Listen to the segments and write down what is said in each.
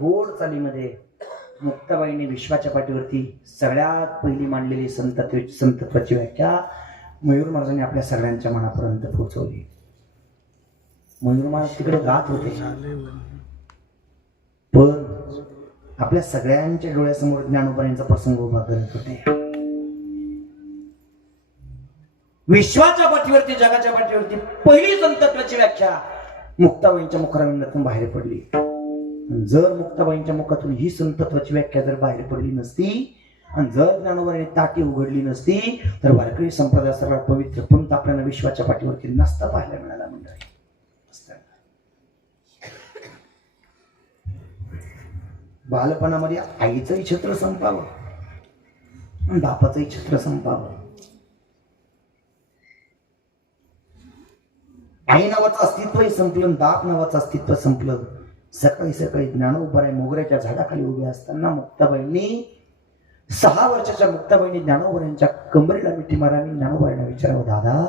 गोड चालीमध्ये मुक्ताबाईंनी विश्वाच्या पाठीवरती सगळ्यात पहिली मांडलेली संतत्वाची व्याख्या मयूर महाराजांनी आपल्या सगळ्यांच्या मनापर्यंत पोहोचवली. मयूर महाराज तिकडे गात होते, पण आपल्या सगळ्यांच्या डोळ्यासमोर ज्ञानोबांचा प्रसंग उभा करत होते. विश्वाच्या पाठीवरती, जगाच्या पाठीवरती पहिली संतत्वाची व्याख्या मुक्ताबाईंच्या मुखारविंदातून बाहेर पडली. जर मुक्ताबाईंच्या मुखातून ही संतत्वाची व्याख्या जर बाहेर पडली नसती आणि जर ज्ञानोबांनी ताटी उघडली नसती तर वारकरी संप्रदाय सर्वात पवित्र पंथ आपल्याला विश्वाच्या पाठीवरती नसता पाहायला मिळाला. मंडळी, बालपणामध्ये आईचंही छत्र संपावं आणि बापाचंही छत्र संपावं. आई नावाचं अस्तित्वही संपलं, बाप नावाचं अस्तित्व संपलं. सकाळी सकाळी ज्ञानोबाई मोगऱ्याच्या झाडाखाली उभे असताना मुक्ताबाईंनी 6 वर्षाच्या मुक्ताबाईंनी ज्ञानोबाईंच्या कंबरीला मिठी मारावी. ज्ञानोबाईंना विचारावं, दादा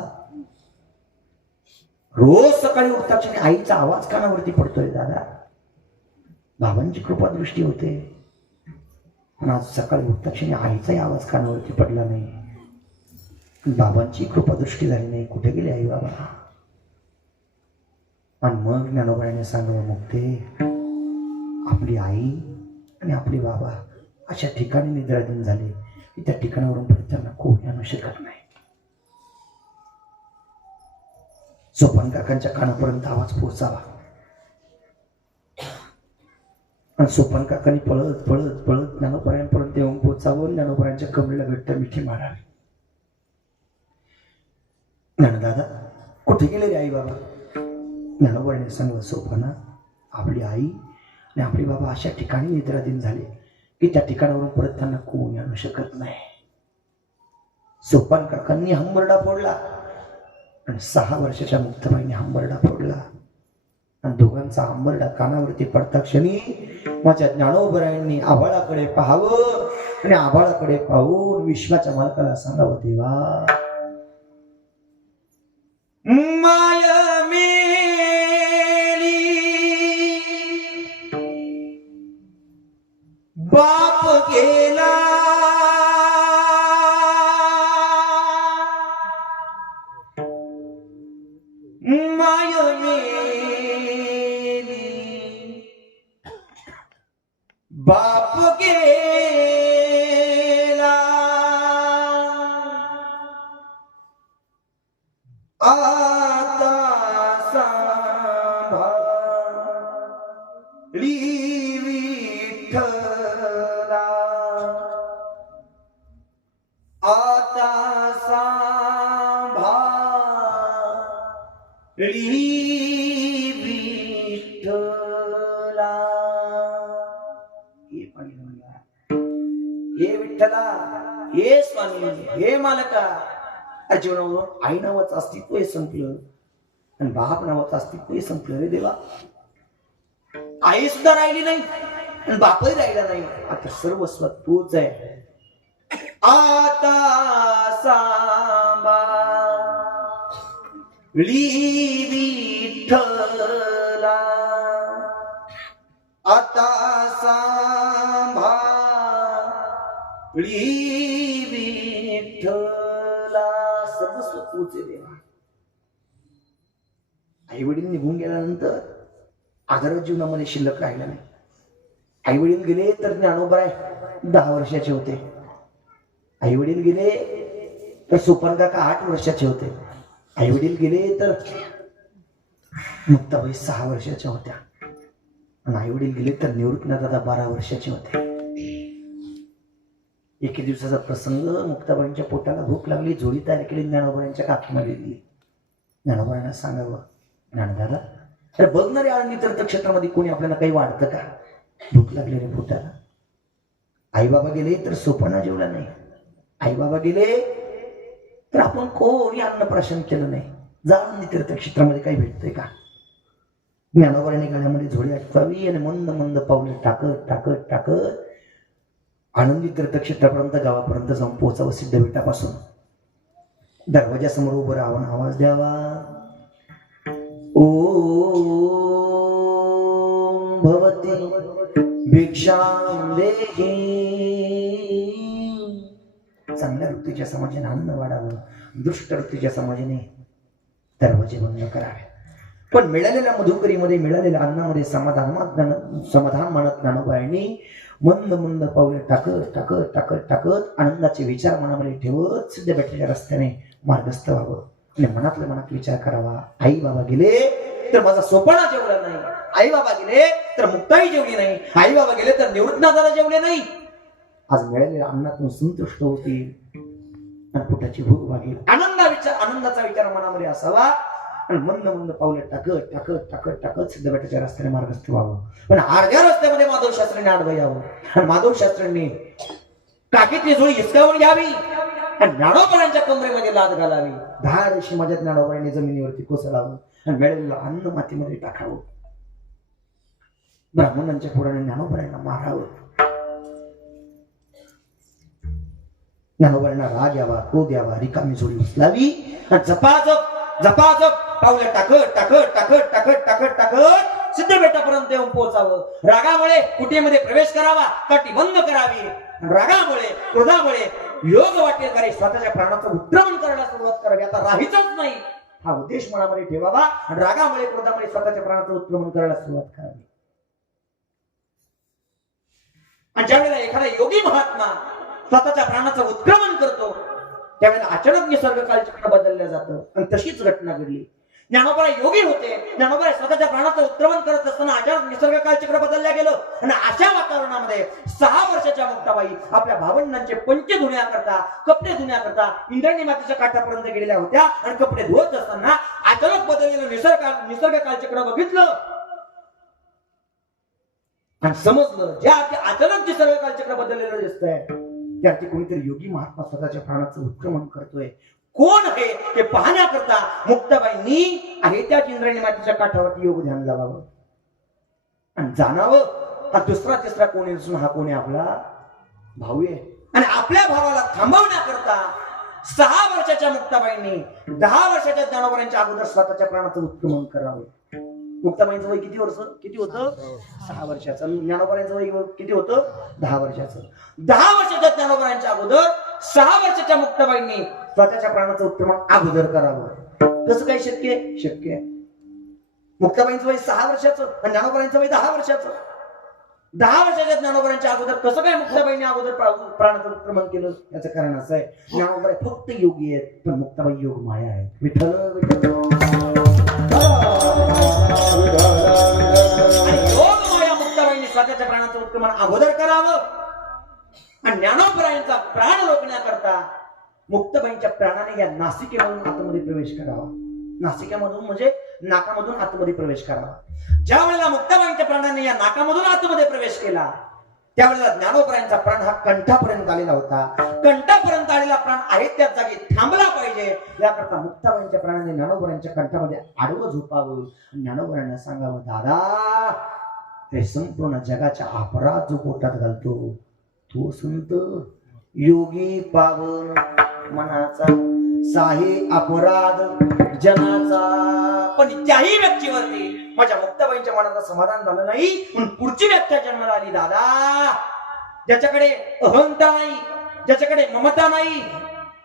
रोज सकाळी उठताक्षणी आईचा आवाज कानावरती पडतोय दादा, बाबांची कृपा दृष्टी होते, पण आज सकाळी उठताक्षणी आईचाही आवाज कानावरती पडला नाही, बाबांची कृपा दृष्टी झाली नाही, कुठे गेले आई बाबा? आणि मग ज्ञानोबाईने सांगावं, मुक्ते आपली आई आणि आपले बाबा अशा ठिकाणी निद्राधीन झाले की त्या ठिकाणावरून परत त्यांना कोणी आणू शकत नाही. सोपान काकांच्या कानापर्यंत आवाज पोहोचावा आणि सोपान काकांनी पळत पळत पळत ज्ञानोबाईंपर्यंत येऊन पोहोचावं. ज्ञानोबाईंच्या कमरेला भेटत मिठी मारावी. ज्ञानदादा कुठे गेले रे आई बाबा? ज्ञानोबाईने सांगलं, सोपाना आपली आई आणि आपले बाबा अशा ठिकाणी निद्राधीन झाले की त्या ठिकाणावरून परत त्यांना कोणी आणू शकत नाही. सोपान काकांनी हंबरडा फोडला आणि 6 वर्षाच्या मुक्ताबाईंनी हंबरडा फोडला आणि दोघांचा हंबरडा कानावरती पडता क्षणी माझ्या ज्ञानोबाईंनी आभाळाकडे पाहावं आणि आभाळाकडे पाहून विश्वाच्या मालकाला सांगावं, देवा माया बाप गेला माय मेली, बाप गेला आता सांभाळी विठ्ठला, आता सांभाळी विठ्ठला. हे विठ्ठला, हे स्वामी, हे मालका, जीवनावर आई नावाचं अस्तित्व संपलं आणि बाप नावाचं अस्तित्व संपलं रे देवा. आई सुद्धा राहिली नाही आणि बापही राहिला नाही. आता सर्वस्व तूच आहे. आता सांभाळी विठ्ठला, आता सांभाळी विठ्ठला. सर्वस्व तूच आहे देवा. आई वडील निघून गेल्यानंतर आदर जीवनामध्ये शिल्लक राहिला नाही. आई वडील गेले तर ज्ञानोबाई 10 वर्षाचे होते. आई वडील गेले तर सोपान काका 8 वर्षाचे होते. आई वडील गेले तर मुक्ताबाई 6 वर्षाच्या होत्या आणि आई वडील गेले तर निवृत्तीनाथ दादा 12 वर्षाचे होते. एके दिवसाचा प्रसंग, मुक्ताबाईंच्या पोटाला भूक लागली, जोडी तयार केली, ज्ञानोबाईंच्या काकीमध्ये दिली. ज्ञानोबाईंना सांगावं, ज्ञानदादा अरे बघ ना रे, आळंदी तीर्थक्षेत्रामध्ये कोणी आपल्याला काही वाढतं का? भूक लागली रे पोटाला. आई बाबा गेले तर सोपाना जेवला नाही. आई बाबा गेले तर आपण कोणी अन्नप्राशन केलं नाही. जा आळंदी तीर्थक्षेत्रामध्ये काही भेटतंय का? ज्ञानोबाईंनी गळ्यामध्ये झोळी अटकावी आणि मंद मंद पावले टाकत टाकत टाकत आनंदी तीर्थक्षेत्रापर्यंत, गावापर्यंत जाऊन पोहोचावं. सिद्धपीठापासून दरवाजासमोर उभं राहून आवाज द्यावा, ओम भवती भिक्षां देहि. चांगल्या वृत्तीच्या समाजाने अन्न वाढावं, दुष्ट वृत्तीच्या समाजाने दरवाजे बंद करावे. पण मिळालेल्या मधुकरीमध्ये, मिळालेल्या अन्नामध्ये समाधान मानत ज्ञानोबांनी मंद मंद पावले टाकत टाकत टाकत टाकत आनंदाचे विचार मनामध्ये ठेवत सिद्ध भेटलेल्या रस्त्याने मार्गस्थ व्हावं. आणि मनातल्या मनात विचार करावा, आई बाबा गेले तर माझा सोपाना जेवला नाही, आई बाबा गेले तर मुक्ताई जेवली नाही, आई बाबा गेले तर निवृत्तनाथाला जेवले नाही. आज मिळालेल्या अन्नातून संतुष्ट होतील आणि पोटाची भूक भागेल. आनंदाचा विचार मनामध्ये असावा आणि मंद मंद पावले टाकत टाकत टाकत टाकत सिद्ध भेटाच्या रस्त्याने मार्गस्थ व्हावं. पण अर्ध्या रस्त्यामध्ये माधव शास्त्रीने आडवं यावं आणि माधव शास्त्रींनी काकीतली जोडी हिसकावून घ्यावी आणि ज्ञानोबांच्या कमरेमध्ये लाद घालावी. 10 दिवशी माझ्या ज्ञानोबांनी जमिनीवरती कोसळावं आणि मिळालेलं अन्न मातीमध्ये टाकावं. ब्राह्मणांच्या पुराने ज्ञानोबांना मारावं. ज्ञानोबांना राग यावा, क्रोध यावा, रिकामी जोडी उचलावी आणि झपाझप पावलं टाकत टाकत टाकत टाकत टाकत टाकत सिद्ध बेटापर्यंत येऊन पोहोचावं. रागामुळे कुटीमध्ये प्रवेश करावा, काठी बंद करावी. रागामुळे क्रोधामुळे योग वाटेल स्वतःच्या प्राणाचं उत्क्रमण करायला सुरुवात करावी. आता राहायचंच नाही हा उद्देश मनामध्ये ठेवावा आणि रागामुळे क्रोधामुळे स्वतःच्या प्राणाचं उत्क्रमण करायला सुरुवात करावी. आणि ज्यावेळेला एखादा योगी महात्मा स्वतःच्या प्राणाचं उत्क्रमण करतो त्यावेळेला अचानक निसर्ग कालचक्र बदललं जातं. आणि तशीच घटना घडली. ज्ञानोबा योगी होते, ज्ञानोबा स्वतःच्या प्राणाचं उत्क्रमण करत असताना अचानक निसर्ग कालचक्र बदलल्या गेलं आणि अशा वातावरणामध्ये 6 वर्षाच्या मुक्ताबाई आपल्या भावंडांचे पंचे धुण्याकरता, कपडे धुण्याकरता इंद्रायणी मातेच्या काठापर्यंत गेलेल्या होत्या. आणि कपडे धुवत असताना अचानक बदललेलं निसर्ग कालचक्र बघितलं आणि समजलं ज्या अचानक निसर्ग कालचक्र बदललेलं दिसतंय त्याची कोणीतरी योगी महात्मा स्वतःच्या प्राणाचं उत्क्रमण करतोय. कोण आहे ते पाहण्याकरता मुक्ताबाईंनी आहे त्या इंद्रायणी मातेच्या काठावरती योग ध्यान लावावं आणि जाणावं हा दुसरा तिसरा कोणी नसून हा कोणी आपला भाऊ आहे. आणि आपल्या भावाला थांबवण्याकरता 6 वर्षाच्या मुक्ताबाईंनी 10 वर्षाच्या ज्ञानोबांच्या अगोदर स्वतःच्या प्राणाचं उत्क्रमण करावं. मुक्ताबाईंचं वय किती होतं? 6 वर्षाचं. ज्ञानोबांचं वय किती होतं? 10 वर्षाचं. 10 वर्षाच्या ज्ञानोबांच्या अगोदर 6 वर्षाच्या मुक्ताबाईंनी स्वतःच्या प्राणाचं उत्क्रमण अगोदर करावं. कसं काय शक्य आहे? मुक्ताबाईंचं वय 6 वर्षाचं आणि ज्ञानोबांचं वय 10 वर्षाचं. 10 वर्षाच्या ज्ञानोबांच्या अगोदर कसं काय मुक्ताबाईंनी अगोदर प्राणाचं उत्क्रमण केलं? याचं कारण असं आहे, ज्ञानोबाई फक्त योगी आहेत पण मुक्ताबाई योग माया आहेत. विठ्ठल मुक्ताबाईंनी स्वतःच्या प्राणाचं उत्क्रमण अगोदर करावं आणि ज्ञानोबरायांचा प्राण रोखण्याकरता मुक्ताबाईंच्या प्राणाने या नासिकेमधून आतमध्ये प्रवेश करावा. नासिकेमधून म्हणजे नाकामधून आतमध्ये प्रवेश करावा. ज्या वेळेला मुक्ताबाईंच्या प्राणाने या नाकामधून आतमध्ये प्रवेश केला त्यावेळेला ज्ञानोबरायांचा प्राण हा कंठापर्यंत आलेला होता. कंठापर्यंत आलेला प्राण आहे त्या जागी थांबला पाहिजे याकरता मुक्ताबाईंच्या प्राणाने ज्ञानोबरायांच्या कंठामध्ये आडवं झोपावं. ज्ञानोबरायांना सांगावं, दादा हे संपूर्ण जगाच्या अपराध जो पोटात घालतो तो संत योगी पावन मनाचा साही अपराध जनाचा. पण त्याही व्यक्तीवरती माझ्या मुक्ताबाईंच्या मनाचं समाधान झालं नाही म्हणून पुढची व्याख्या जन्माला आली. दादा ज्याच्याकडे अहंता नाही, ज्याच्याकडे ममता नाही,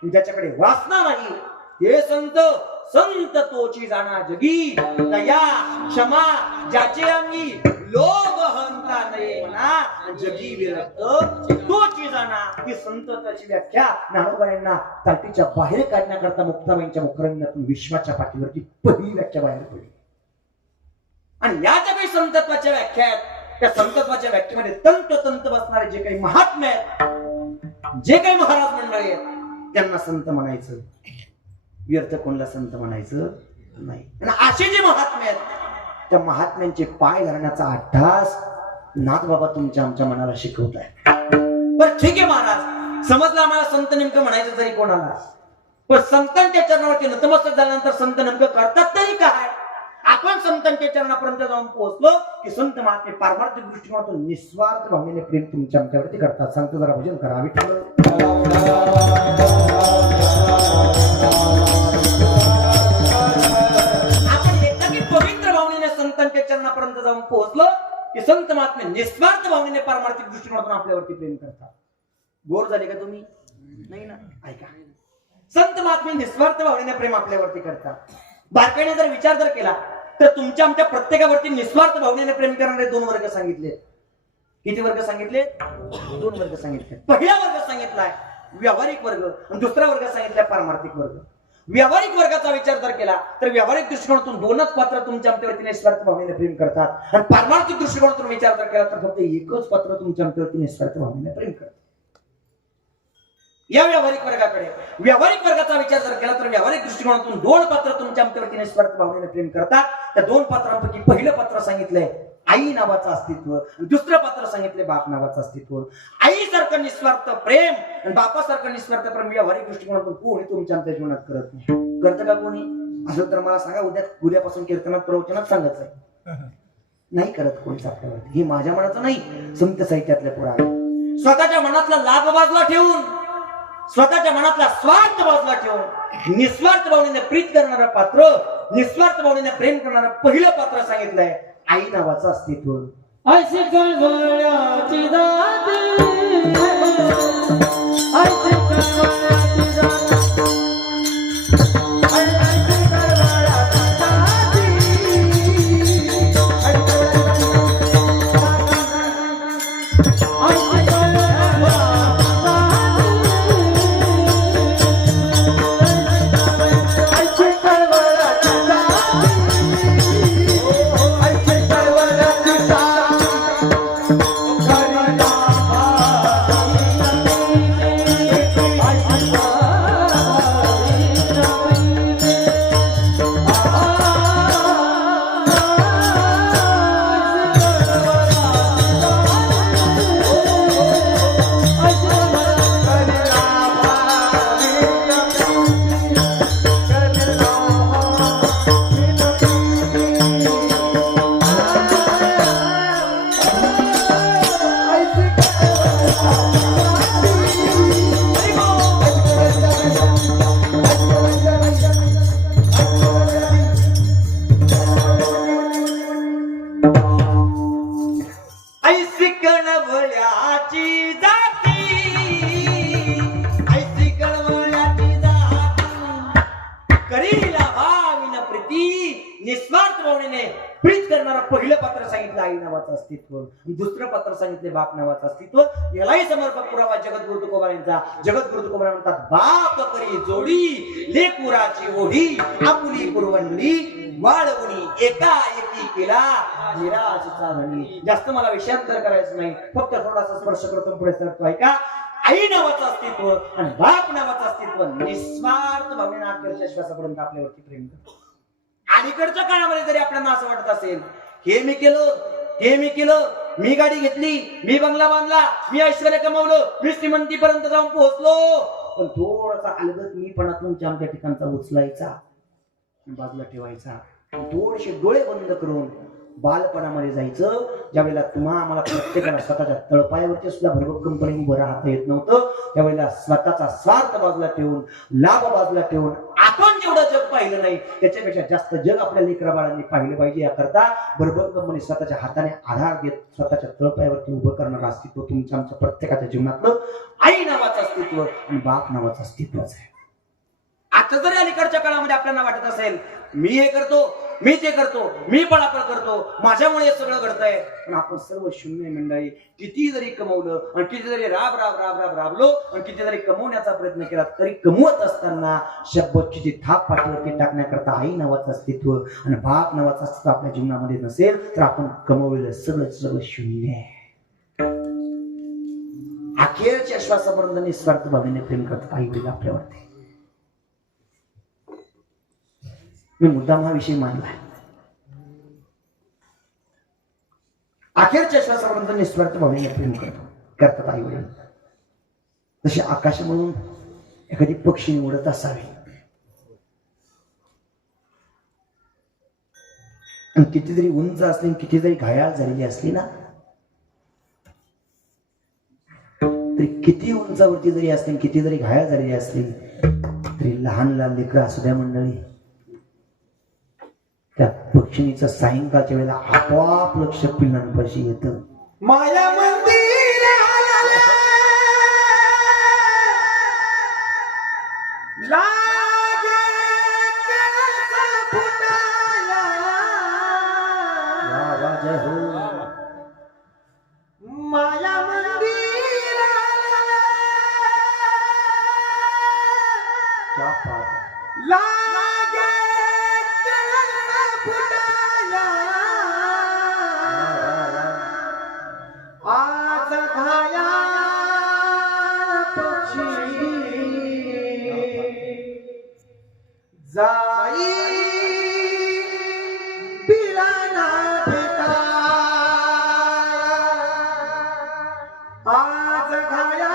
ज्याच्याकडे वासना नाही हे संत तोची जाणा जगी. दया क्षमा ज्याचे अंगी लोभ अहंता नाही म्हणा जगी विरक्त तोची जाणा. ही संताची व्याख्या ज्ञानोबांना ताटीच्या बाहेर काढण्याकरता मुक्ताबाईंच्या मुखरंगातून विश्वाच्या पाठीवरची पहिली व्याख्या बाहेर पडली. आणि या ज्या काही संतत्वाच्या व्याख्या आहेत त्या संतत्वाच्या व्याख्येमध्ये तंत बसणारे जे काही महात्मे आहेत, जे काही महाराज मंडळी आहेत त्यांना संत म्हणायचं, व्यर्थ कोणला संत म्हणायचं नाही. आणि असे जे महात्मे आहेत त्या महात्म्यांचे पाय धरण्याचा अट्टास नाथ बाबा तुमच्या आमच्या मनाला शिकवत आहे. पण ठीक आहे महाराज, समजलं आम्हाला संत नेमकं म्हणायचं तरी कोणाला, पण संतांच्या चरणावरती नतमस्तक झाल्यानंतर संत नेमकं करतात तरी काय? आपण संतांच्या चरणापर्यंत जाऊन पोहोचलो की संत महात्मे पारमार्थिक दृष्टिकोनातून निस्वार्थ भावनेने प्रेम तुमच्या आमच्यावरती करतात. सांगतो जरा भजन करा. विठ्ठल आपण एकाकी पवित्र भावनेने संतांच्या चरणापर्यंत जाऊन पोहोचलो की संत संत महात्मे निस्वार्थ भावनेने पारमार्थिक दृष्टिकोनातून आपल्यावरती प्रेम करतात. बोर झाले का तुम्ही? नाही ना? ऐका, संत महात्मे निस्वार्थ भावनेने प्रेम आपल्यावरती करतात. बारकाईने जर विचार जर केला तर तुमच्या आमच्या प्रत्येकावरती निस्वार्थ भावनेने प्रेम करणारे 2 वर्ग सांगितले. किती वर्ग सांगितले? 2 वर्ग सांगितले. पहिला वर्ग सांगितलाय व्यावहारिक वर्ग आणि दुसरा वर्ग सांगितलाय पारमार्थिक वर्ग. व्यावहारिक वर्गाचा विचार जर केला तर व्यावहारिक दृष्टिकोनातून 2च पात्र तुमच्या आमच्यावरती निस्वार्थ भावनेने प्रेम करतात आणि पारमार्थिक दृष्टिकोनातून विचार जर केला तर फक्त एकच पात्र तुमच्या आमच्यावरती निस्वार्थ भावनेने प्रेम करतात. या व्यावहारिक वर्गाचा विचार जर केला तर व्यावहारिक दृष्टिकोनातून 2 पात्र तुमच्या आमच्यावरती निस्वार्थ भावनेने प्रेम करतात. त्या 2 पात्रांपैकी पहिलं पात्र सांगितलंय आई नावाचं अस्तित्व, दुसरं पात्र सांगितलंय बाप नावाचं अस्तित्व. आईसारखं निस्वार्थ प्रेम आणि बापासारखं निस्वार्थ प्रेम व्यावहारिक दृष्टिकोनातून कोणी तुमच्या आमच्या जीवनात करत नाही. करतं का कोणी? असं तर मला सांगा, उद्यापासून कीर्तनात प्रवचनात सांगायचं आहे. नाही करत कोणीच आपल्यावरती. हे माझ्या मनाचं नाही, संत साहित्यातल्या पुराण. स्वतःच्या मनातला लाभ बाजूला ठेवून, स्वतःच्या मनातला स्वार्थ बाजूला ठेवून निस्वार्थ भावनेने प्रीत करणारं पात्र, निस्वार्थ भावनेने प्रेम करणारं पहिलं पात्र सांगितलंय आई नावाचं अस्तित्व. ऐसे कळवळ्याची दादी, ऐसे कळवळ्याची दादी, ऐसे कळवळ्याची दादी, निस्वार्थ भावनेने प्रीत करणारा पहिलं पात्र सांगितलं आई नावाचं अस्तित्व, दुसरं पात्र सांगितले बाप नावाचं अस्तित्व. यालाही समर्पक पुरावा जगद्गुरु तुकोबा यांचा. जगद्गुरु तुकोबा म्हणतात, बाप करी जोडी लेकुराची ओढी, आपुली पुरवंडी वाळवणी एकाएकी केला निराशचा धनी. जास्त मला विषयांतर करायचं नाही, फक्त थोडासा स्पर्श करतो पुढे सरतो. ऐका, आई नावाचं अस्तित्व आणि बाप नावाचं अस्तित्व निस्वार्थ भावनेने अखेरच्या श्वासापर्यंत आपल्यावरती प्रेम करतो. अलीकडच्या काळामध्ये जरी आपल्याला असं वाटत असेल, हे मी केलं, हे मी केलं, मी गाडी घेतली, मी बंगला बांधला, मी ऐश्वर्य कमावलं, मी श्रीमंतीपर्यंत जाऊन पोहोचलो, पण थोडासा अलगद मीपणा तुमच्या आमच्या ठिकाणचा उचलायचा, बाजूला ठेवायचा. थोडेसे डोळे बंद करून बालपणामध्ये जायचं. ज्यावेळेला आम्हाला प्रत्येकाला स्वतःच्या तळपायावरच्या सुद्धा भरभक्कमपणे उभं राहता येत नव्हतं, त्यावेळेला स्वतःचा स्वार्थ बाजूला ठेवून, लाभ बाजूला ठेवून आपण जेवढं जग पाहिलं नाही त्याच्यापेक्षा जास्त जग आपल्या लेकरा बाळांनी पाहिलं पाहिजे. याकरता भरभक्कमपणे स्वतःच्या हाताने आधार देत स्वतःच्या तळपायावरती उभं करणारं अस्तित्व तुमच्या आमच्या प्रत्येकाच्या जीवनातलं आई नावाचं अस्तित्व आणि बाप नावाचं अस्तित्वच आहे. आता जरी अलीकडच्या काळामध्ये आपल्याला वाटत असेल, मी हे करतो, मी ते करतो, मी पळापळ करतो, माझ्यामुळे हे सगळं घडतंय, पण आपण सर्व शून्य मंडळी. किती जरी कमवलं आणि किती जरी राबलो आणि किती जरी कमवण्याचा प्रयत्न केला तरी कमवत असताना शब्दाची थाप पाठीवरती टाकण्याकरता आई नावाचं अस्तित्व आणि बाप नावाचं अस्तित्व आपल्या जीवनामध्ये नसेल तर आपण कमवलेलं सगळं शून्य आहे. अखेरच्या श्वासापर्यंत निस्वार्थ भावनेने प्रेम करतात आई वडील आपल्यावरती. मी मुद्दाम हा विषय मांडलाय. अखेरच्या श्वासापर्यंत निस्वार्थ भावनेने प्रेम करतात आई वडील. जसे आकाशामधून एखादी पक्षी उडत असावी आणि किती जरी उंच असली, किती जरी घायाळ झालेली असली ना, तरी किती उंचावरती जरी असली, किती जरी घायाळ झालेली असली तरी लहान लहान लेकरं असू द्या मंडळी, त्या पक्षिणीचं सायंकाळच्या वेळेला आपोआप लक्ष पिल्लांपाशी येतं. माया मंदिर लागे केस फुटाया. वा वा, जय हो. माया मंदिर क्या बात है. लागे केस फुटाया. आज धाया पक्षी जाई बिराना भेटा. आज धाया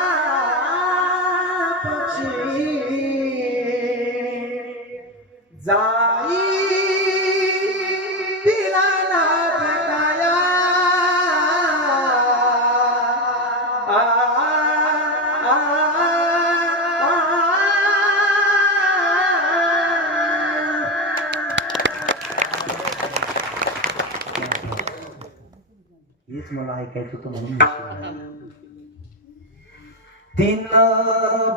पक्षी जाई बिराना भेटाया. हेच मला ऐकायचं होतं म्हणून मी शिकलो. तीन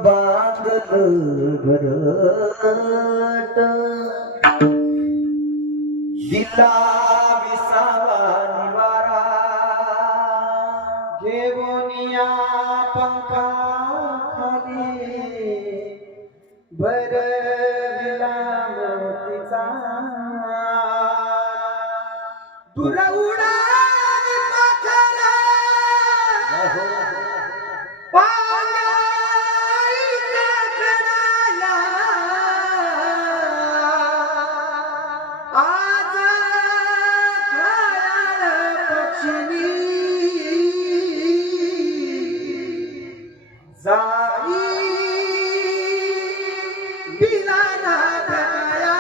बांधल घरट दिला विसावा निवारा. घेऊनिया पंखा खाली भरविला मोतीचा. दूर उडाली पाखरा पाण्याच्या कडाला. आज घायाळ पक्षिणी जाई बिराना भेटाया.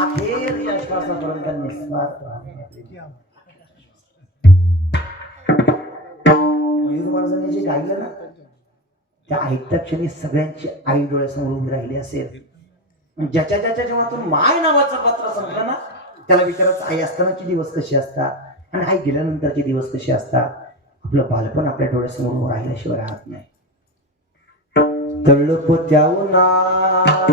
अखेर या श्वासापर्यंत निस्वार्थ राहणे. मयूर महाराजांनी जे गायलं ना त्या ऐकत्या क्षणी सगळ्यांची आई डोळ्यासमोर उभी राहिली असेल. ज्याच्या ज्याच्या जेव्हातून माय नावाचं पत्र संपलं ना त्याला विचारायचं आई असतानाचे दिवस कसे असतात आणि आई गेल्यानंतरचे दिवस कसे असतात. आपलं बालपण आपल्या डोळ्यासमोर उभं राहिल्याशिवाय राहत नाही. तळप त्या उन्हात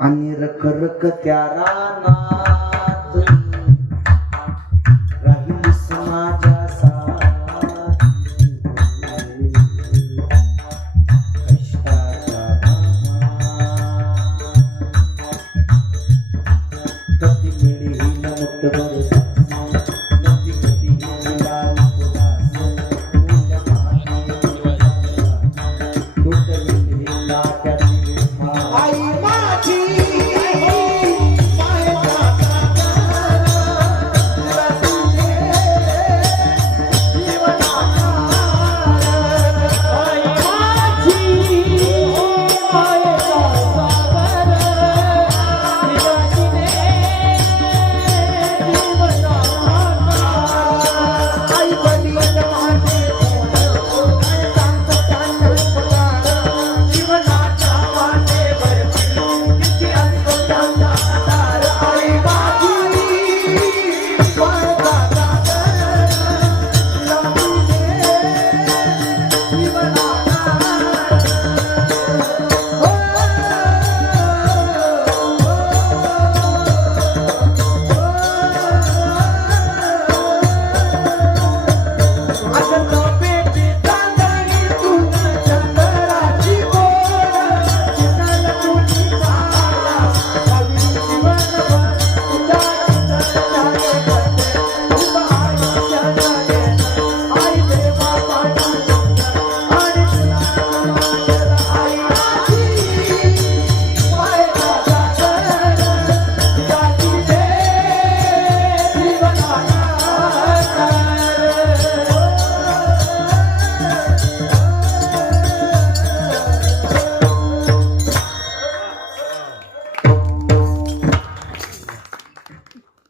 आणि रखरख त्या रानात राहिली समाजा कष्टाच्या कधी मिळी नमुक्त बरं नदी कधी आई माझी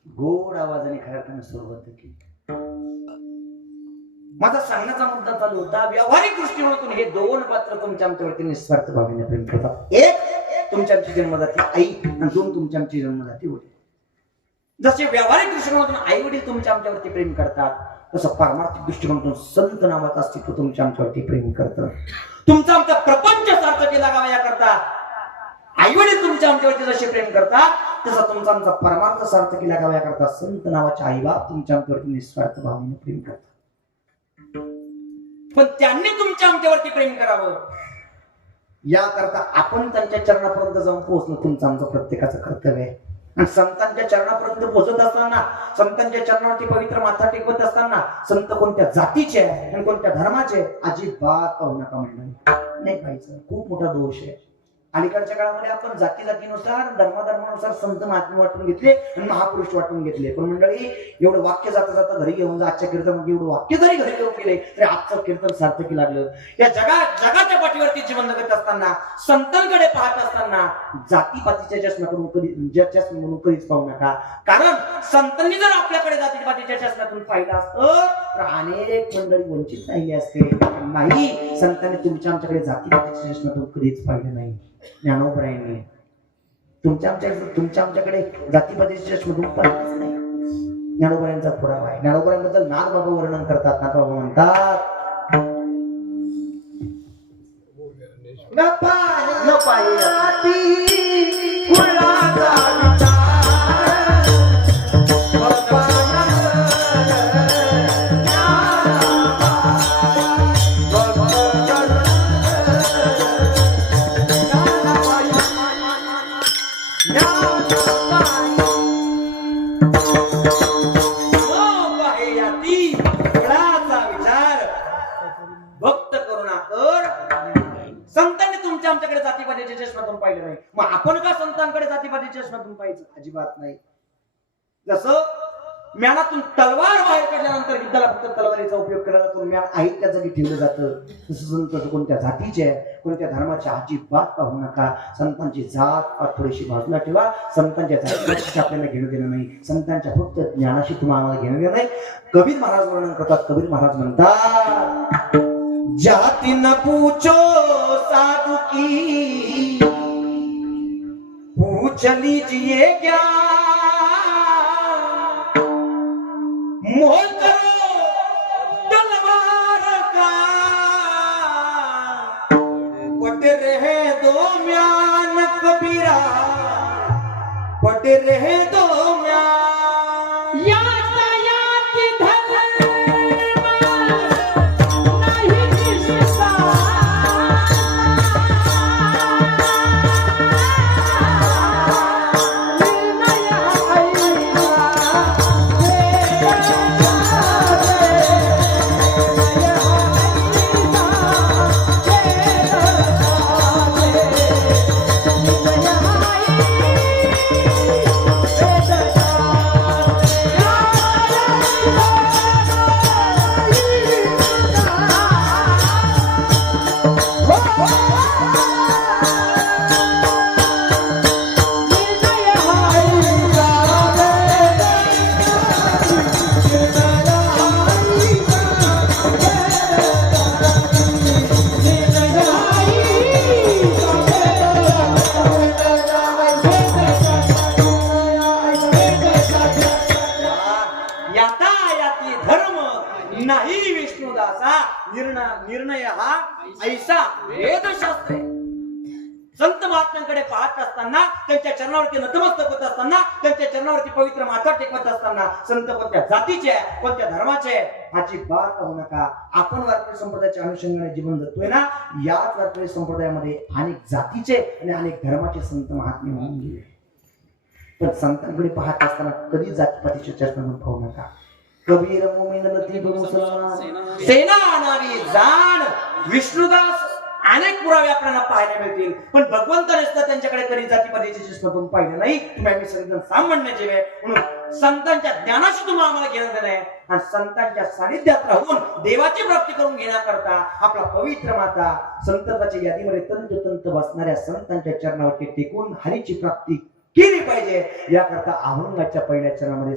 गोड आवाजाने खऱ्या अर्थाने सुरुवात केली. माझा सांगण्याचा मुद्दा चालू होता, व्यावहारिक दृष्टिकोनातून हे दोन पात्र तुमच्या आमच्यावरती निस्वार्थ भावनेने प्रेम करतात. एक तुमच्या आमची जन्मदाती आई आणि दोन तुमच्या आमची जन्मदाती वडील. जसे व्यावहारिक दृष्टिकोनातून आई वडील तुमच्या आमच्यावरती प्रेम करतात, तसं पारमार्थिक दृष्टिकोनातून संत नावाचं अस्तित्व तुमच्या आमच्यावरती प्रेम करतं. तुमचा आमचा प्रपंच सार्थ केला गावा या करता आई वडील तुमच्या आमच्यावरती जसे प्रेम करतात, तसा तुमचा आमचा परमार्थ सार्थ केला गावा या करता संत नावाचे आई बाप तुमच्या आमच्यावरती निस्वार्थ भावनेने प्रेम करतात. पण त्यांनी तुमच्या आमच्यावरती प्रेम करावं याकरता आपण त्यांच्या चरणापर्यंत जाऊन पोहोचणं तुमचं आमचं प्रत्येकाचं कर्तव्य आहे. आणि संतांच्या चरणापर्यंत पोहोचत असताना, संतांच्या चरणावरती पवित्र माथा टेकवत असताना संत कोणत्या जातीचे आहे आणि कोणत्या धर्माचे अजिबात पाहू नका म्हणणं नाही पाहिजे. खूप मोठा दोष आहे. अलीकडच्या काळामध्ये आपण जाती जातीनुसार धर्मानुसार संत महात्मे वाटून घेतले आणि महापुरुष वाटून घेतले. पण मंडळी, एवढं वाक्य जाता जाता घरी घेऊन जा. आजच्या कीर्तनामध्ये एवढं वाक्य जरी घरी घेऊन गेले तरी आजचं कीर्तन सार्थकी लागलं. या जगाच्या पाठीवरती जीवन जगत असताना, संतांकडे पाहत असताना जातीपातीच्या चष्म्याकडून म्हणून कधीच पाहू नका. कारण संतांनी जर आपल्याकडे जातीपातीच्या चष्म्यातून पाहिलं असतं तर अनेक मंडळी वंचित राहिली असते. नाही, संतांनी तुमच्या आमच्याकडे जातीपातीच्या चष्म्यातून कधीच पाहिलं नाही. ज्ञानोबरायांनी तुमच्या आमच्याकडे जातीपातीच्या चष्म्यातून पाहिलंच नाही. ज्ञानोबरायांचा पुरावा आहे. ज्ञानोबरायांबद्दल नाथबाबा वर्णन करतात. नाथबाबा म्हणतात, न पायाती कुळाचा विचार, आमच्याकडे जातीपातीच्या चष्म्यातून पाहिलं नाही. मग आपण का संतांकडे जातीपातीच्या चष्म्यातून पाहिजे? अजिबात नाही. जसं म्यानातून तलवार बाहेर काढल्यानंतर युद्धाला फक्त तलवारीचा उपयोग केला जातो, म्यान आहे त्या जागी ठेवलं जातं. तसं संत कोणत्या जातीचे आहे, कोणत्या धर्माच्या अजिबात पाहू नका. संतांची जात थोडीशी बाजूला ठेवा. संतांच्या जातीची आपल्याला घेणं देणं नाही. संतांच्या फक्त ज्ञानाशी तुम्हाला घेणं देणं नाही. कबीर महाराज वर्णन करतात. कबीर महाराज म्हणतात, जाति न पूछो साधु की, पूछ लीजिए क्या, मोल करो तलवार का, पट रहे दो म्यान कबीरा, पट रहे दो म्यान. नाही विष्णुदासा निर्णय हा ऐसा वेदशास्त्र. संत महात्म्यांकडे पाहत असताना, त्यांच्या चरणावरती नतमस्तक होत असताना, त्यांच्या चरणावरती पवित्र माथा टेकवत असताना संत कोणत्या जातीचे आहे, कोणत्या धर्माचे आहे अजिबात पाहू नका. आपण वारकरी संप्रदायाच्या अनुषंगाने जीवन जगतोय ना, याच वारकरी संप्रदायामध्ये अनेक जातीचे आणि अनेक धर्माचे संत महात्मे होऊन गेले. पण संतांकडे पाहत असताना कधी जातीपातीच्या चष्म्यातून पाहू नका. कबीर मोमीन लतीफ मुसलमान सेना नावी जाण. विष्णुदास अनेक पुरावे आपल्याला पाहायला मिळतील, पण भगवंत नसतं त्यांच्याकडे कधी जातीपातीच्या चष्म्यातून पाहिलं नाही. तुम्ही आम्ही सगळेजण सामान्य जीव आहे, म्हणून संतांच्या ज्ञानाशी तुम्हाला आम्हाला घेणं देणं आहे. आणि संतांच्या सानिध्यात राहून देवाची प्राप्ती करून घेण्याकरता आपला पवित्र माता संतांच्या यादीमध्ये तंतोतंत बसणाऱ्या संतांच्या चरणावरती टेकून हरीची प्राप्ती केली पाहिजे. याकरता अभंगाच्या पहिल्या चरणामध्ये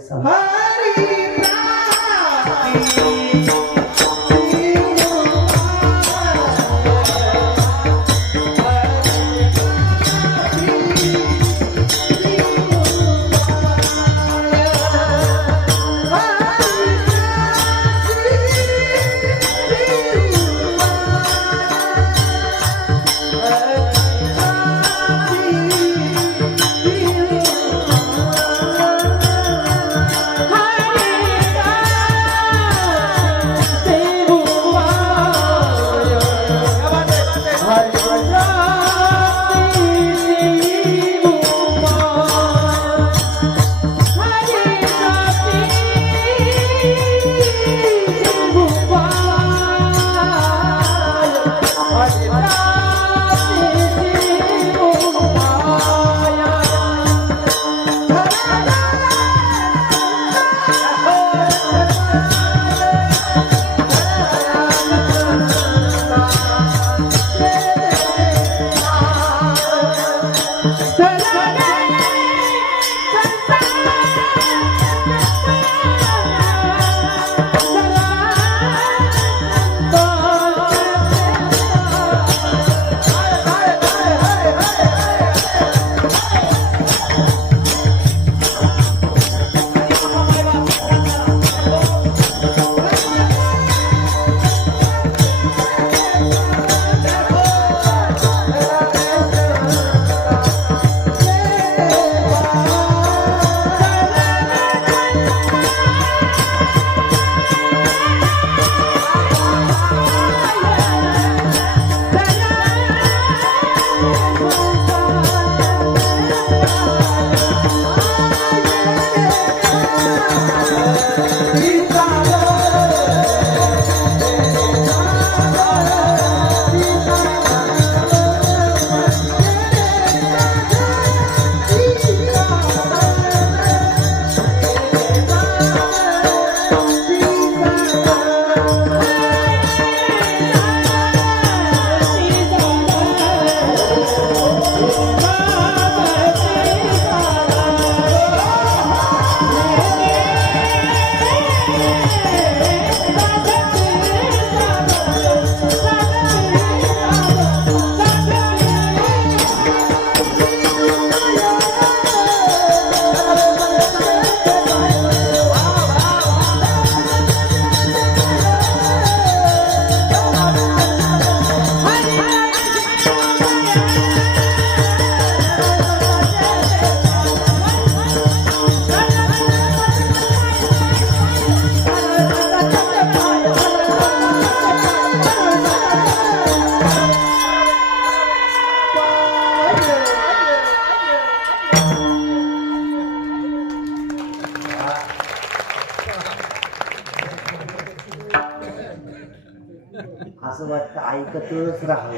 असं वाटतं ऐकतच राहावं.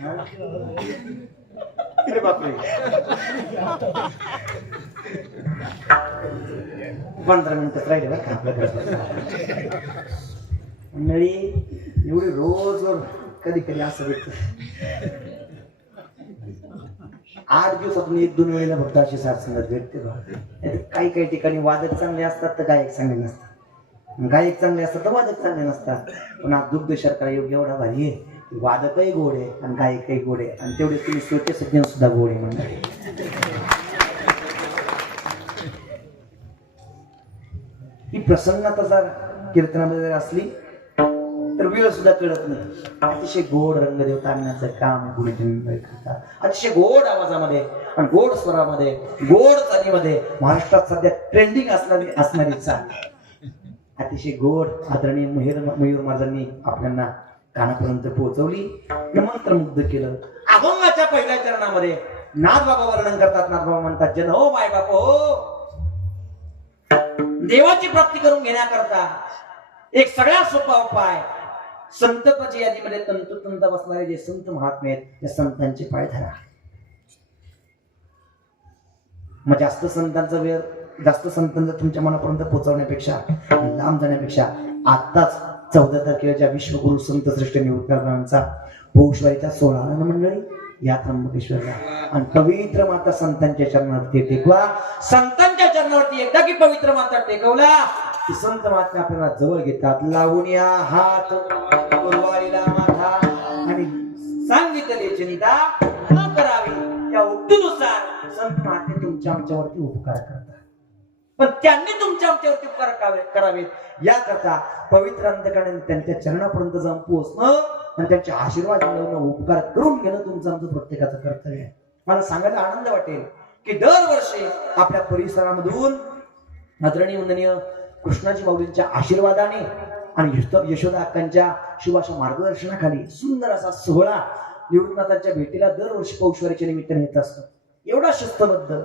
हा? अरे बापरे 15 मिनिटच राहिले बरं का आपल्याकडे. मंडळी एवढी रोज कधी कधी असं भेटत 8 दिवसातून 1-2 वेळेला फक्त अशी साथसंगत भेटते बा. काही काही ठिकाणी वादक चांगले असतात तर गायक चांगले नसतात, गायक चांगले असतात तर वादक चांगले नसतात. पण आज दुग्ध शर्करा योग एवढा भारी आहे, वादकही गोड आहे आणि गायकही गोड आहे आणि तेवढे तुम्ही श्रोते सज्जन सुद्धा गोड आहे. म्हणजे ही प्रसन्नता जर कीर्तनामध्ये जर असली तर वेळ सुद्धा कळत नाही. अतिशय गोड रंगदेवता आणण्याचं काम गुरुजन करतात. अतिशय गोड आवाजामध्ये आणि गोड स्वरामध्ये गोड चालीमध्ये महाराष्ट्रात सध्या ट्रेंडिंग असणारी चाल अतिशय गोड आदरणीय मयूर महाराजांनी आपल्याला कानापर्यंत पोहोचवली, मंत्रमुग्ध केलं. अभंगाच्या पहिल्या चरणामध्ये नाथबाबा वर्णन करतात. नाथबाबा म्हणतात, जन हो माय बाप हो, देवाची प्राप्ती करून घेण्याकरता एक सगळ्यात सोपा उपाय, संतत्वाच्या यादीमध्ये तंतोतंत बसणारे जे संत महात्मे आहेत त्या संतांचे पाय धरा. मग जास्त संतांचा तुमच्या मनापर्यंत पोहोचवण्यापेक्षा लांब जाण्यापेक्षा आताच 14 तारखेच्या विश्वगुरु संत श्रेष्ठ निवृत्तीनाथांचा पौषवारीचा सोहळा ना मंडळी या त्र्यंबकेश्वरला आणि पवित्र माता संतांच्या चरणावरती टेकवा. संतांच्या चरणावरती एकदा की पवित्र माता टेकवला की संत महात्मा आपल्याला जवळ घेतात. लावून या हात गुरुवारीला माथा आणि सांगितले चिंता न करावी. त्या उक्तीनुसार संत महात्मे तुमच्या आमच्यावरती उपकार करतात, पण त्यांनी तुमच्या आमच्यावरती उपकार करावेत याकरता पवित्र अंतकाने त्यांच्या चरणापर्यंत जाऊन पोहोचणं आणि त्यांचे आशीर्वाद मिळवणं, उपकार करून घेणं तुमचं आमचं प्रत्येकाचं कर्तव्य आहे. मला सांगायला आनंद वाटेल की दरवर्षी आपल्या परिसरामधून आदरणीय वंदनीय कृष्णाजी माऊलींच्या आशीर्वादाने आणि यशोदा अक्कांच्या शुभाशा मार्गदर्शनाखाली सुंदर असा सोहळा निवृत्तीनाथांच्या भेटीला दरवर्षी पौषवारीच्या निमित्ताने येत असतो. एवढा शिस्तबद्ध,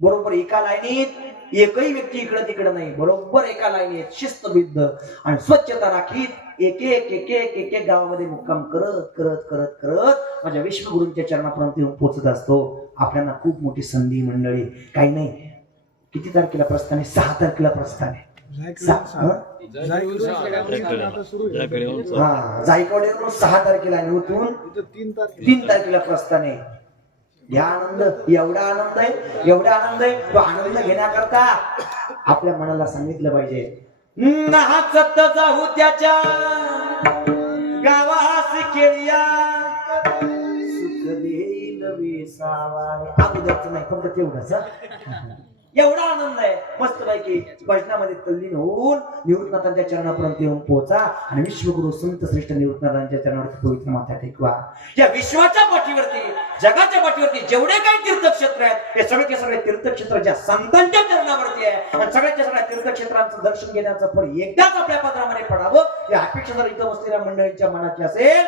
बरोबर एका लाईनीत, एकही व्यक्ती इकडं तिकडं नाही, बरोबर एका लाईनीत शिस्तबद्ध आणि स्वच्छता राखीत एक एक गावामध्ये मुक्काम करत करत करत करत माझ्या विश्वगुरूंच्या चरणापर्यंत येऊन पोहोचत असतो. आपल्याला खूप मोठी संधी मंडळी. काही नाही, किती तारखेला प्रस्थान आहे? 6 तारखेला प्रस्थान आहे. जायकवाडीवरून 6 तारखेला आणि उतरून 3 तारखेला प्रस्थान आहे. या आनंद, एवढा आनंद आहे तो आनंद घेण्याकरता आपल्या मनाला सांगितलं पाहिजे, नाचत जाऊ त्याच्या गावास खेळया, सुख देईल विसावारे. अगोदरच नाही, फक्त तेवढंच. एवढा आनंद आहे मस्तपैकी भजनामध्ये तल्लीन होऊन निवृत्तीनाथांच्या चरणापर्यंत येऊन पोहोचा आणि विश्वगुरु संत श्रेष्ठ निवृत्तीनाथांच्या चरणावरती पवित्र माथा टेकवा. या विश्वाच्या पाठीवरती, जगाच्या पाठीवरती जेवढे काही तीर्थक्षेत्र आहेत ते सगळे तीर्थक्षेत्र ज्या संतांच्या चरणावरती आहे आणि सगळ्या तीर्थक्षेत्रांचं दर्शन घेण्याचं फळ एकदाच आपल्या पदरामध्ये पडावं या अपेक्षा जर इथं बसलेल्या मंडळींच्या मनाची असेल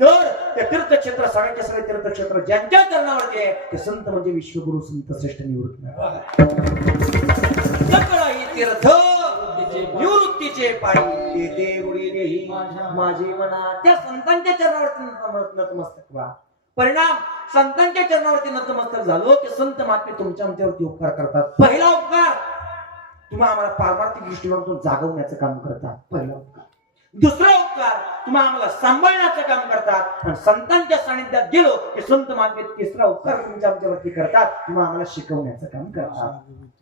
तर ते तीर्थक्षेत्र सगळ्याचे सगळे तीर्थक्षेत्र ज्यांच्या चरणावरती आहे ते संत म्हणजे विश्वगुरु संत श्रेष्ठ निवृत्त सकळ ही तीर्थ निवृत्तीचे पायी ते देवळी देही माझी मना त्या संतांच्या चरणावरती नतमस्तक व्हा. परिणाम संतांच्या चरणावरती नतमस्तक झालो की संत महात्मे तुमच्या आमच्यावरती उपकार करतात. पहिला उपकार तुम्ही आम्हाला पारमार्थिक दृष्टिकोनातून जागवण्याचं काम करतात. पहिला उपकार. दुसरा उपकार तुम्ही आम्हाला सांभाळण्याचं काम करतात. आणि संतांच्या सानिध्यात गेलो की संत महात्मे तिसरा उपकार तुमच्या आमच्यावरती करतात. तुम्ही आम्हाला शिकवण्याचं काम करतात.